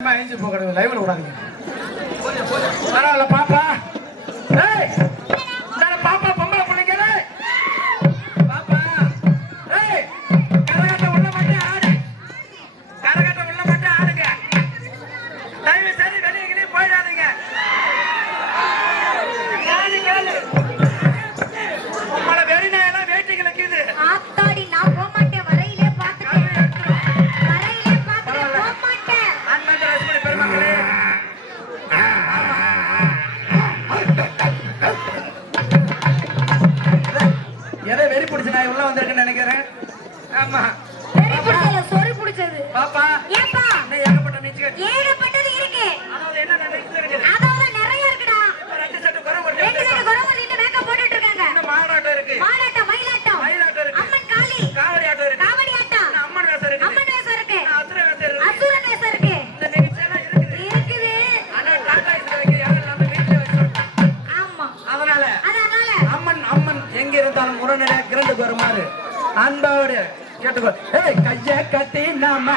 அம்மா போகிறது லைவ்ல விடாதீங்க. பரவாயில்ல. எதை வெறி பிடிச்ச நான் உள்ள வந்திருக்கேன்னு நினைக்கிறேன்? ஆமா. வெறி சொறி பிடிச்சது. பாப்பா. ஏப்பா. இன்னும் ஏகப்பட்ட நிச்சயம் ஏகப்பட்டது இருக்கு. அதாவது என்ன நினைச்சு இருக்குது அதாவது நிறைய இருக்குடா. ரெண்டு செட்டு குறை ரெண்டு மேக்கப் போட்டுட்டு இருக்காங்க இன்னும் மாநாட்டம் இருக்கு. மாலாட்டம் மயிலாட்டம். மயிலாட்டம் இருக்கு. அம்மன் காளி. காவடி ஆட்டம் இருக்கு. காவடி ஆட்டம். அம்மன் வேஷம் இருக்கு அம்மன் வேஷம் இருக்கு. அசுர வேஷம் இருக்கு அசுரன் வேஷம் இருக்கு. இந்த நிகழ்ச்சியெல்லாம் இருக்குது. இருக்குது. ஆனா டாடா இஸ்ல வைக்க யாரும் இல்லாம வீட்டுல வச்சிருக்கோம் ஆமா. அதனால அதனால. அம்மன் அம்மன். எங்க இருந்தாலும் உடனடியாக கிரண்டுக்கு வருமாறு அன்போடு கேட்டுக்கோ ஏய் கைய கட்டி நாம